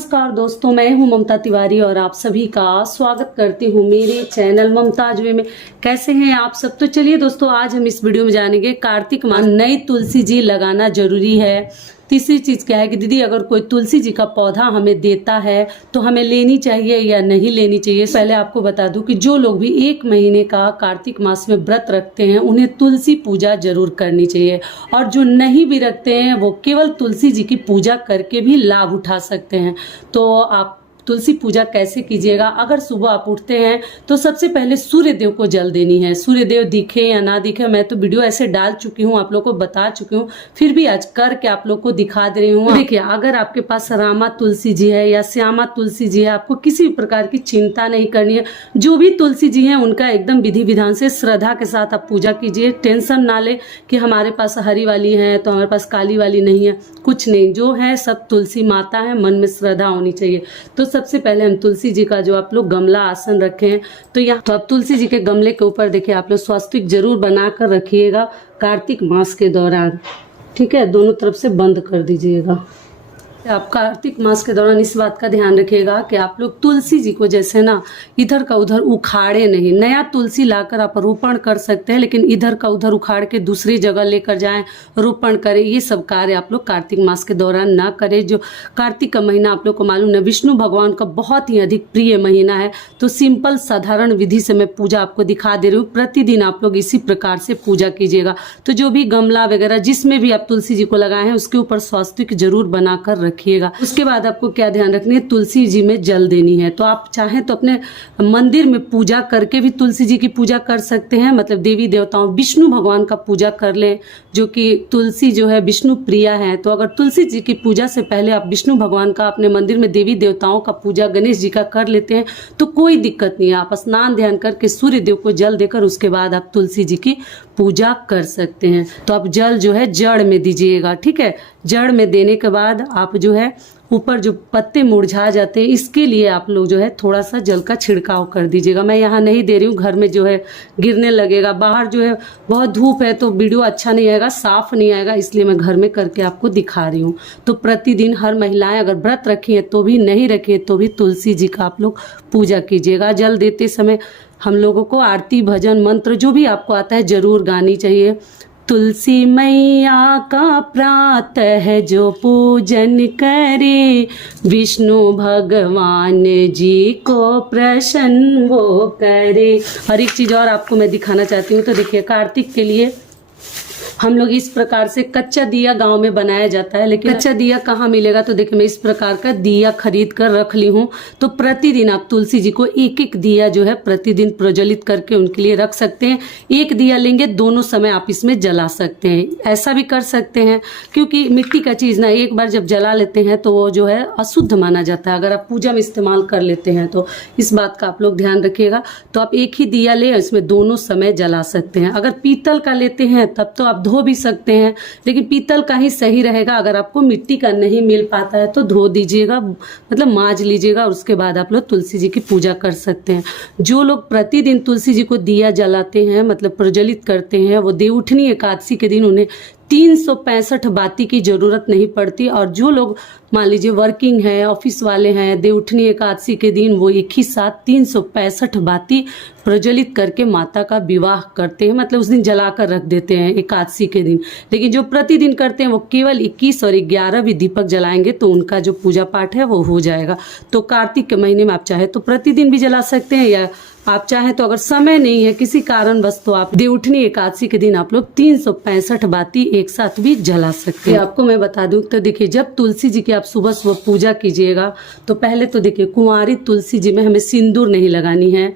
नमस्कार दोस्तों, मैं हूं ममता तिवारी और आप सभी का स्वागत करती हूं मेरे चैनल ममताज वे में। कैसे हैं आप सब? तो चलिए दोस्तों, आज हम इस वीडियो में जानेंगे कार्तिक मास नई तुलसी जी लगाना जरूरी है। तीसरी चीज क्या है कि दीदी अगर कोई तुलसी जी का पौधा हमें देता है तो हमें लेनी चाहिए या नहीं लेनी चाहिए। पहले आपको बता दूं कि जो लोग भी 1 महीने का कार्तिक मास में व्रत रखते हैं उन्हें तुलसी पूजा जरूर करनी चाहिए, और जो नहीं भी रखते हैं वो केवल तुलसी जी की पूजा करके भी लाभ उठा सकते हैं। तो आप तुलसी पूजा कैसे कीजिएगा? अगर सुबह आप उठते हैं तो सबसे पहले सूर्य देव को जल देनी है। सूर्य देव दिखे या ना दिखे, मैं तो वीडियो ऐसे डाल चुकी हूँ, आप लोग को बता चुकी हूँ, फिर भी आज करके आप लोग को दिखा दे रही हूँ। देखिए, अगर आपके पास रामा तुलसी जी है या श्यामा तुलसी जी है, आपको किसी भी प्रकार की चिंता नहीं करनी है। जो भी तुलसी जी है उनका एकदम विधि विधान से श्रद्धा के साथ आप पूजा कीजिए। टेंशन ना ले कि हमारे पास हरी वाली है तो हमारे पास काली वाली नहीं है, कुछ नहीं, जो है सब तुलसी माता है। मन में श्रद्धा होनी चाहिए। तो सबसे पहले हम तुलसी जी का जो आप लोग गमला आसन रखे हैं, तो यहाँ तो आप तुलसी जी के गमले के ऊपर देखिए आप लोग स्वास्तिक जरूर बनाकर रखिएगा कार्तिक मास के दौरान। ठीक है, दोनों तरफ से बंद कर दीजिएगा। आप कार्तिक मास के दौरान इस बात का ध्यान रखिएगा कि आप लोग तुलसी जी को जैसे ना इधर का उधर उखाड़े नहीं। नया तुलसी लाकर आप रोपण कर सकते हैं, लेकिन इधर का उधर उखाड़ के दूसरी जगह लेकर जाएं, रोपण करें, ये सब कार्य आप लोग कार्तिक मास के दौरान ना करें। जो कार्तिक का महीना आप लोग को मालूम है विष्णु भगवान का बहुत ही अधिक प्रिय महीना है। तो सिंपल साधारण विधि से मैं पूजा आपको दिखा दे रही हूँ। प्रतिदिन आप लोग इसी प्रकार से पूजा कीजिएगा। तो जो भी गमला वगैरह जिसमें भी आप तुलसी जी को लगाए हैं उसके ऊपर स्वास्तिक जरूर बनाकर रखिएगा। उसके बाद आपको क्या ध्यान रखनी है, तुलसी जी में जल देनी है। तो आप चाहें तो अपने मंदिर में पूजा करके भी तुलसी जी की पूजा कर सकते हैं, मतलब देवी देवताओं विष्णु भगवान का पूजा कर लें, जो कि तुलसी जो है विष्णु प्रिया है। तो अगर तुलसी जी की पूजा से पहले आप विष्णु भगवान का अपने मंदिर में देवी देवताओं का पूजा गणेश जी का कर लेते हैं तो कोई दिक्कत नहीं है। आप स्नान ध्यान करके सूर्य देव को जल देकर उसके बाद आप तुलसी जी की पूजा कर सकते हैं। तो आप जल जो है जड़ में दीजिएगा। ठीक है, जड़ में देने के बाद आप जो है ऊपर जो पत्ते मुरझा जाते हैं इसके लिए आप लोग जो है थोड़ा सा जल का छिड़काव कर दीजिएगा। मैं यहाँ नहीं दे रही हूँ, घर में जो है गिरने लगेगा। बाहर जो है बहुत धूप है तो वीडियो अच्छा नहीं आएगा, साफ नहीं आएगा, इसलिए मैं घर में करके आपको दिखा रही हूँ। तो प्रतिदिन हर महिलाएं अगर व्रत रखी है तो भी, नहीं रखी है तो भी तुलसी जी का आप लोग पूजा कीजिएगा। जल देते समय हम लोगों को आरती भजन मंत्र जो भी आपको आता है जरूर गानी चाहिए। तुलसी मैया का प्रातः जो पूजन करे, विष्णु भगवान जी को प्रसन्न वो करे। और एक चीज और आपको मैं दिखाना चाहती हूँ। तो देखिए, कार्तिक के लिए हम लोग इस प्रकार से कच्चा दिया गांव में बनाया जाता है, लेकिन कच्चा दिया कहाँ मिलेगा? तो देखिए, मैं इस प्रकार का दिया खरीद कर रख ली हूँ। तो प्रतिदिन आप तुलसी जी को एक एक दिया जो है प्रतिदिन प्रज्वलित करके उनके लिए रख सकते हैं। एक दिया लेंगे, दोनों समय आप इसमें जला सकते हैं। ऐसा भी कर सकते हैं क्योंकि मिट्टी का चीज ना एक बार जब जला लेते हैं तो वो जो है अशुद्ध माना जाता है। अगर आप पूजा में इस्तेमाल कर लेते हैं तो इस बात का आप लोग ध्यान रखिएगा। तो आप एक ही दिया ले, इसमें दोनों समय जला सकते हैं। अगर पीतल का लेते हैं तब तो आप धो भी सकते हैं, लेकिन पीतल का ही सही रहेगा। अगर आपको मिट्टी का नहीं मिल पाता है तो धो दीजिएगा, मतलब मांज लीजिएगा, और उसके बाद आप लोग तुलसी जी की पूजा कर सकते हैं। जो लोग प्रतिदिन तुलसी जी को दिया जलाते हैं, मतलब प्रज्वलित करते हैं, वो देवउठनी एकादशी के दिन उन्हें 365 बाती की जरूरत नहीं पड़ती। और जो लोग मान लीजिए वर्किंग है, ऑफिस वाले हैं, देवउठनी एकादशी के दिन वो एक ही साथ 365 बाती प्रज्वलित करके माता का विवाह करते हैं, मतलब उस दिन जलाकर रख देते हैं एकादशी के दिन। लेकिन जो प्रतिदिन करते हैं वो केवल 21 और 11 भी दीपक जलाएंगे तो उनका जो पूजा पाठ है वो हो जाएगा। तो कार्तिक के महीने में आप चाहे तो प्रतिदिन भी जला सकते हैं, या आप चाहें तो अगर समय नहीं है किसी कारणवश तो आप देवउठनी एकादशी के दिन आप लोग 365 बाती एक साथ भी जला सकते हैं। आपको मैं बता दूं, तो देखिए, जब तुलसी जी की आप सुबह सुबह पूजा कीजिएगा तो पहले तो देखिए, कुंवारी तुलसी जी में हमें सिंदूर नहीं लगानी है,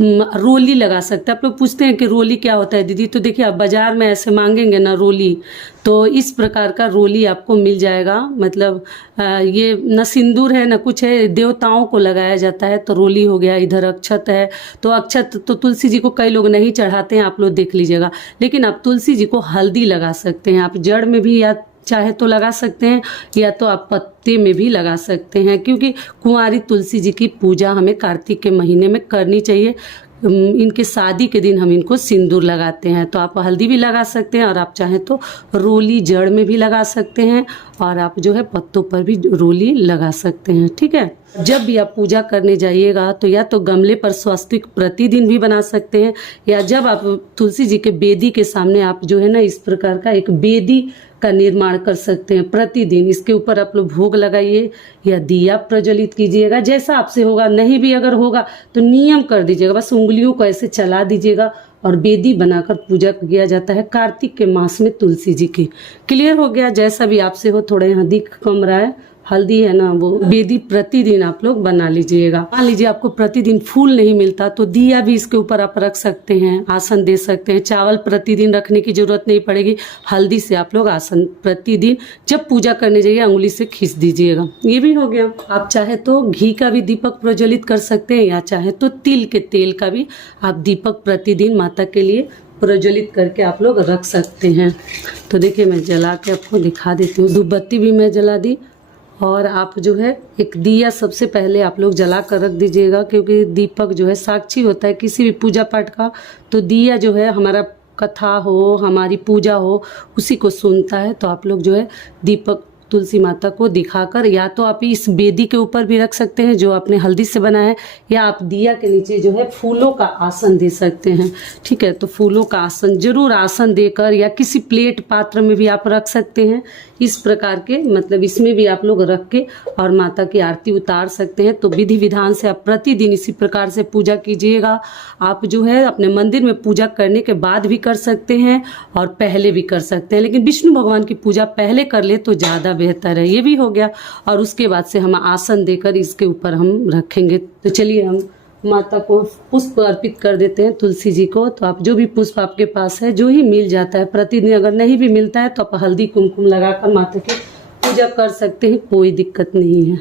रोली लगा सकते हैं। आप लोग पूछते हैं कि रोली क्या होता है दीदी? तो देखिए, आप बाजार में ऐसे मांगेंगे ना रोली, तो इस प्रकार का रोली आपको मिल जाएगा। मतलब ये न सिंदूर है न कुछ है, देवताओं को लगाया जाता है। तो रोली हो गया, इधर अक्षत है, तो अक्षत तो तुलसी जी को कई लोग नहीं चढ़ाते हैं, आप लोग देख लीजिएगा। लेकिन आप तुलसी जी को हल्दी लगा सकते हैं। आप जड़ में भी या चाहे तो लगा सकते हैं, या तो आप पत्ते में भी लगा सकते हैं, क्योंकि कुंवारी तुलसी जी की पूजा हमें कार्तिक के महीने में करनी चाहिए। इनके शादी के दिन हम इनको सिंदूर लगाते हैं। तो आप हल्दी भी लगा सकते हैं और आप चाहें तो रोली जड़ में भी लगा सकते हैं और आप जो है पत्तों पर भी रोली लगा सकते हैं। ठीक है, जब भी आप पूजा करने जाइएगा तो या तो गमले पर स्वस्तिक प्रतिदिन भी बना सकते हैं, या जब आप तुलसी जी के बेदी के सामने आप जो है ना इस प्रकार का एक बेदी का निर्माण कर सकते हैं प्रतिदिन। इसके ऊपर आप लोग भोग लगाइए या दिया प्रज्वलित कीजिएगा, जैसा आपसे होगा। नहीं भी अगर होगा तो नियम कर दीजिएगा, बस उंगलियों को ऐसे चला दीजिएगा और बेदी बनाकर पूजा किया जाता है कार्तिक के मास में तुलसी जी की। क्लियर हो गया? जैसा भी आपसे हो, थोड़ा यहाँ दिख कम रहा है, हल्दी है ना, वो बेदी प्रतिदिन आप लोग बना लीजिएगा। मान लीजिए आपको प्रतिदिन फूल नहीं मिलता तो दिया भी इसके ऊपर आप रख सकते हैं, आसन दे सकते हैं। चावल प्रतिदिन रखने की जरूरत नहीं पड़ेगी, हल्दी से आप लोग आसन प्रतिदिन जब पूजा करने जाइए अंगुली से खींच दीजिएगा। ये भी हो गया। आप चाहे तो घी का भी दीपक प्रज्वलित कर सकते हैं, या चाहे तो तिल के तेल का भी आप दीपक प्रतिदिन माता के लिए प्रज्वलित करके आप लोग रख सकते हैं। तो देखिए मैं जला के आपको दिखा देती हूँ। धूपबत्ती भी मैं जला दी और आप जो है एक दिया सबसे पहले आप लोग जला कर रख दीजिएगा, क्योंकि दीपक जो है साक्षी होता है किसी भी पूजा पाठ का। तो दिया जो है हमारा कथा हो, हमारी पूजा हो, उसी को सुनता है। तो आप लोग जो है दीपक तुलसी माता को दिखाकर या तो आप इस बेदी के ऊपर भी रख सकते हैं जो आपने हल्दी से बनाया है, या आप दिया के नीचे जो है फूलों का आसन दे सकते हैं। ठीक है, तो फूलों का आसन जरूर आसन देकर, या किसी प्लेट पात्र में भी आप रख सकते हैं। इस प्रकार के मतलब इसमें भी आप लोग रख के और माता की आरती उतार सकते हैं। तो विधि विधान से आप प्रतिदिन इसी प्रकार से पूजा कीजिएगा। आप जो है अपने मंदिर में पूजा करने के बाद भी कर सकते हैं और पहले भी कर सकते हैं, लेकिन विष्णु भगवान की पूजा पहले कर ले तो ज़्यादा बेहतर है। ये भी हो गया। और उसके बाद से हम आसन देकर इसके ऊपर हम रखेंगे। तो चलिए हम माता को पुष्प अर्पित कर देते हैं तुलसी जी को। तो आप जो भी पुष्प आपके पास है, जो ही मिल जाता है प्रतिदिन, अगर नहीं भी मिलता है तो आप हल्दी कुमकुम लगाकर माता की पूजा कर सकते हैं, कोई दिक्कत नहीं है।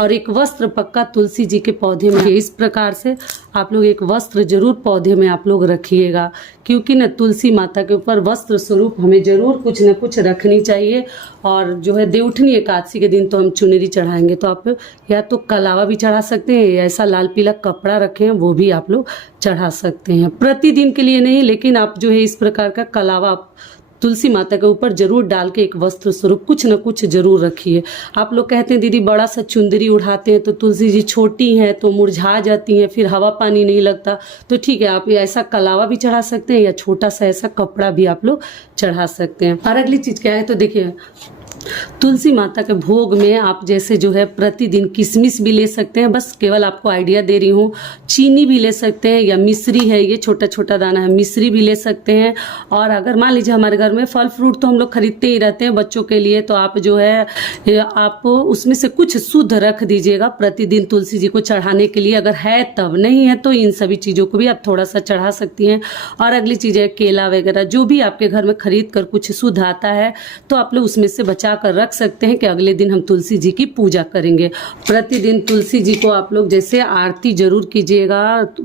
और एक वस्त्र पक्का तुलसी जी के पौधे में, इस प्रकार से आप लोग एक वस्त्र जरूर पौधे में आप लोग रखिएगा, क्योंकि न तुलसी माता के ऊपर वस्त्र स्वरूप हमें जरूर कुछ न कुछ रखनी चाहिए। और जो है देवउठनी एकादशी के दिन तो हम चुनरी चढ़ाएंगे, तो आप या तो कलावा भी चढ़ा सकते हैं, या ऐसा लाल पीला कपड़ा रखे हैं वो भी आप लोग चढ़ा सकते हैं। प्रतिदिन के लिए नहीं, लेकिन आप जो है इस प्रकार का कलावा तुलसी माता के ऊपर जरूर डाल के एक वस्त्र स्वरूप कुछ न कुछ जरूर रखिए। आप लोग कहते हैं दीदी बड़ा सा चुंदरी उठाते हैं तो तुलसी जी छोटी हैं तो मुरझा जाती हैं, फिर हवा पानी नहीं लगता। तो ठीक है, आप ऐसा कलावा भी चढ़ा सकते हैं, या छोटा सा ऐसा कपड़ा भी आप लोग चढ़ा सकते हैं। और अगली चीज क्या है, तो देखिए तुलसी माता के भोग में आप जैसे जो है प्रतिदिन किशमिश भी ले सकते हैं, बस केवल आपको आइडिया दे रही हूँ। चीनी भी ले सकते हैं, या मिश्री है, ये छोटा छोटा दाना है, मिश्री भी ले सकते हैं। और अगर मान लीजिए हमारे घर में फल फ्रूट तो हम लोग खरीदते ही रहते हैं बच्चों के लिए, तो आप जो है आप उसमें से कुछ शुद्ध रख दीजिएगा प्रतिदिन तुलसी जी को चढ़ाने के लिए, अगर है तब। नहीं है तो इन सभी चीज़ों को भी आप थोड़ा सा चढ़ा सकती हैं। और अगली चीज़ है केला वगैरह, जो भी आपके घर में खरीद कर कुछ शुद्ध आता है तो आप लोग उसमें से बचा कर रख सकते हैं कि अगले दिन हम तुलसी जी की पूजा करेंगे। प्रतिदिन तुलसी जी को आप लोग जैसे आरती जरूर कीजिएगा।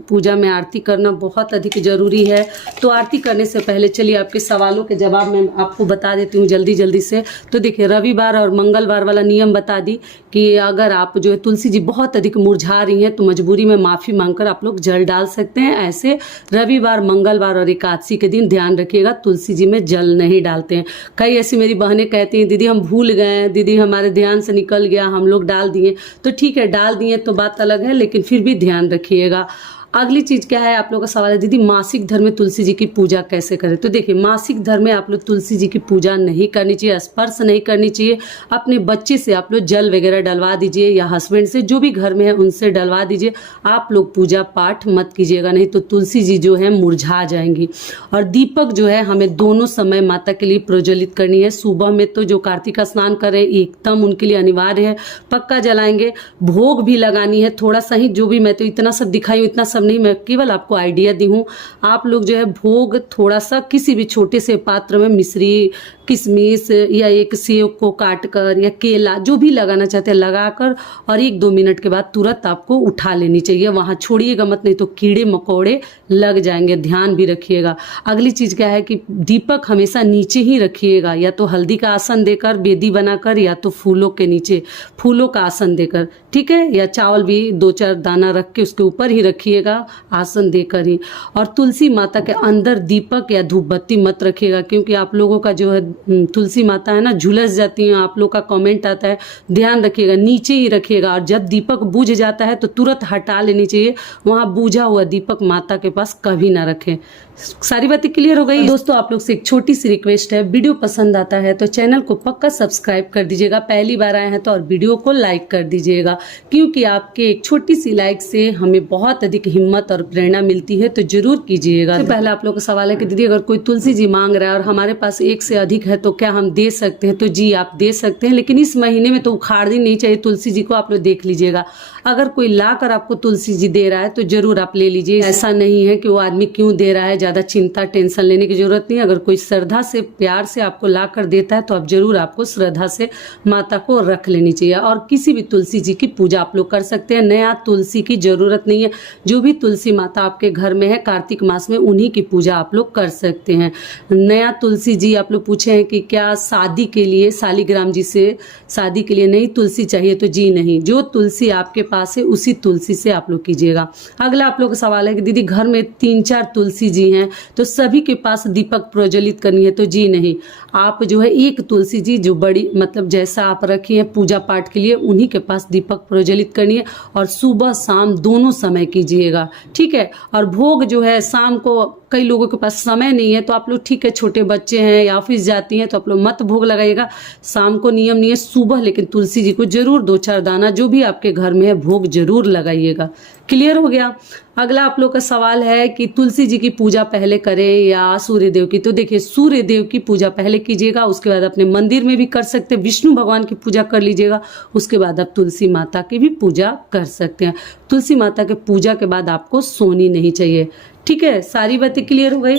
पूजा में आरती करना बहुत अधिक जरूरी है। तो आरती करने से पहले चलिए आपके सवालों के जवाब मैं आपको बता देती हूँ जल्दी जल्दी से। तो देखिए रविवार और मंगलवार वाला नियम बता दी कि अगर आप जो है तुलसी जी बहुत अधिक मुरझा रही हैं तो मजबूरी में माफ़ी मांगकर आप लोग जल डाल सकते हैं। ऐसे रविवार, मंगलवार और एकादशी के दिन ध्यान रखिएगा तुलसी जी में जल नहीं डालते हैं। कई ऐसी मेरी बहनें कहती हैं दीदी हम भूल गए, दीदी हमारे ध्यान से निकल गया, हम लोग डाल दिए। तो ठीक है, डाल दिए तो बात अलग है, लेकिन फिर भी ध्यान रखिएगा। अगली चीज क्या है, आप लोगों का सवाल है दीदी मासिक धर्म में तुलसी जी की पूजा कैसे करें। तो देखिए मासिक धर्म में आप लोग तुलसी जी की पूजा नहीं करनी चाहिए, स्पर्श नहीं करनी चाहिए। अपने बच्चे से आप लोग जल वगैरह डलवा दीजिए, या हस्बैंड से जो भी घर में है उनसे डलवा दीजिए। आप लोग पूजा पाठ मत कीजिएगा, नहीं तो तुलसी जी जो है मुरझा जाएंगी। और दीपक जो है हमें दोनों समय माता के लिए प्रज्वलित करनी है। सुबह में तो जो कार्तिक स्नान करें एकदम उनके लिए अनिवार्य है, पक्का जलाएंगे। भोग भी लगानी है थोड़ा सा ही, जो भी मैं तो इतना सब दिखाई हूँ, इतना सब नहीं, मैं केवल आपको आइडिया दी हूँ। आप लोग जो है भोग थोड़ा सा किसी भी छोटे से पात्र में मिश्री, किशमिश या एक सेव को काट कर या केला जो भी लगाना चाहते हैं लगाकर, और 1-2 मिनट के बाद तुरंत आपको उठा लेनी चाहिए। वहाँ छोड़िएगा मत, नहीं तो कीड़े मकोड़े लग जाएंगे, ध्यान भी रखिएगा। अगली चीज क्या है कि दीपक हमेशा नीचे ही रखिएगा, या तो हल्दी का आसन देकर बेदी बनाकर, या तो फूलों के नीचे फूलों का आसन देकर, ठीक है। या चावल भी 2-4 दाना रख के उसके ऊपर ही रखिएगा। लीजिएगा आसन देकर ही। और तुलसी माता के अंदर दीपक या धूप बत्ती मत रखिएगा, क्योंकि आप लोगों का जो है तुलसी माता है ना झुलस जाती हैं, आप लोग का कमेंट आता है, ध्यान रखिएगा नीचे ही रखिएगा। और जब दीपक बुझ जाता है तो तुरंत हटा लेनी चाहिए, वहाँ बुझा हुआ दीपक माता के पास कभी ना रखें। सारी बातें क्लियर हो गई दोस्तों। आप लोग से एक छोटी सी रिक्वेस्ट है, वीडियो पसंद आता है तो चैनल को पक्का सब्सक्राइब कर दीजिएगा, पहली बार आए हैं तो, और वीडियो को लाइक कर दीजिएगा, क्योंकि आपके एक छोटी सी लाइक से हमें बहुत अधिक हिम्मत और प्रेरणा मिलती है, तो जरूर कीजिएगा। तो पहला आप लोग का सवाल है कि दीदी अगर कोई तुलसी जी मांग रहा है और हमारे पास एक से अधिक है तो क्या हम दे सकते हैं? तो जी आप दे सकते हैं, लेकिन इस महीने में तो उखाड़नी नहीं चाहिए तुलसी जी को, आप लोग देख लीजिएगा। अगर कोई लाकर आपको तुलसी जी दे रहा है तो जरूर आप ले लीजिए। ऐसा नहीं है कि वो आदमी क्यों दे रहा है, ज्यादा चिंता टेंशन लेने की जरूरत नहीं। अगर कोई श्रद्धा से प्यार से आपको ला कर देता है तो आप जरूर आपको श्रद्धा से माता को रख लेनी चाहिए। और किसी भी तुलसी जी की पूजा आप लोग कर सकते हैं, नया तुलसी की जरूरत नहीं है। जो भी तुलसी माता आपके घर में है कार्तिक मास में उन्हीं की पूजा आप लोग कर सकते हैं। नया तुलसी जी आप लोग पूछे हैं कि क्या शादी के लिए शालिग्राम जी से शादी के लिए नई तुलसी चाहिए? तो जी नहीं, जो तुलसी आपके पास है उसी तुलसी से आप लोग कीजिएगा। अगला आप लोग का सवाल है कि दीदी घर में 3-4 तुलसी जी हैं तो सभी के पास दीपक प्रज्वलित करनी है? तो जी नहीं, आप जो है एक तुलसी जी जो बड़ी मतलब जैसा आप रखी है पूजा पाठ के लिए उन्हीं के पास दीपक प्रज्वलित करनी है, और सुबह शाम दोनों समय कीजिएगा, ठीक है। और भोग जो है शाम को, कई लोगों के पास समय नहीं है तो आप लोग ठीक है, छोटे बच्चे हैं या ऑफिस जाती हैं तो आप लोग मत भोग लगाइएगा, शाम को नियम नहीं है, सुबह लेकिन तुलसी जी को जरूर 2-4 दाना जो भी आपके घर में है भोग जरूर लगाइएगा। क्लियर हो गया। अगला आप लोग का सवाल है कि तुलसी जी की पूजा पहले करें या सूर्य देव की? तो देखिए सूर्य देव की पूजा पहले कीजिएगा, उसके बाद अपने मंदिर में भी कर सकते हैं, विष्णु भगवान की पूजा कर लीजिएगा, उसके बाद आप तुलसी माता की भी पूजा कर सकते हैं। तुलसी माता के पूजा के बाद आपको सोनी नहीं चाहिए, ठीक है। सारी बातें क्लियर हो गई।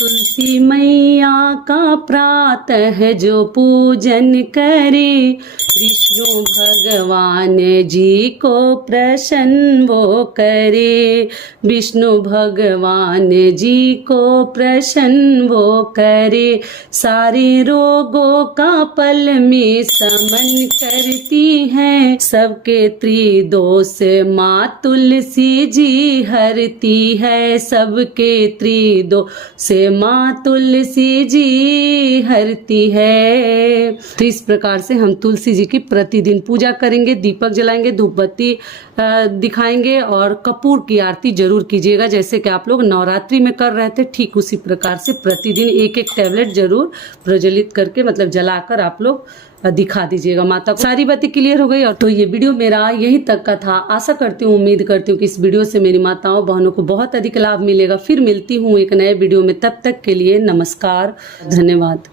तुलसी मैया का प्रातः जो पूजन करे, विष्णु भगवान जी को प्रसन्न वो करे, विष्णु भगवान जी को प्रसन्न वो करे, सारे रोगों का पल में समन करती हैं, सबके त्रिदोष माँ तुलसी जी हरती है, सबके त्रिदोष माँ तुलसी जी हरती है। तो इस प्रकार से हम तुलसी जी की प्रतिदिन पूजा करेंगे, दीपक जलाएंगे, धूप बत्ती दिखाएंगे और कपूर की आरती जरूर कीजिएगा, जैसे कि आप लोग नवरात्रि में कर रहे थे, ठीक उसी प्रकार से प्रतिदिन एक टैबलेट जरूर प्रज्वलित करके मतलब जलाकर आप लोग दिखा दीजिएगा माता को। सारी बातें क्लियर हो गई। और तो ये वीडियो मेरा यही तक का था। आशा करती हूँ, उम्मीद करती हूँ कि इस वीडियो से मेरी माताओं बहनों को बहुत अधिक लाभ मिलेगा। फिर मिलती हूँ एक नए वीडियो में, तब तक के लिए नमस्कार, धन्यवाद।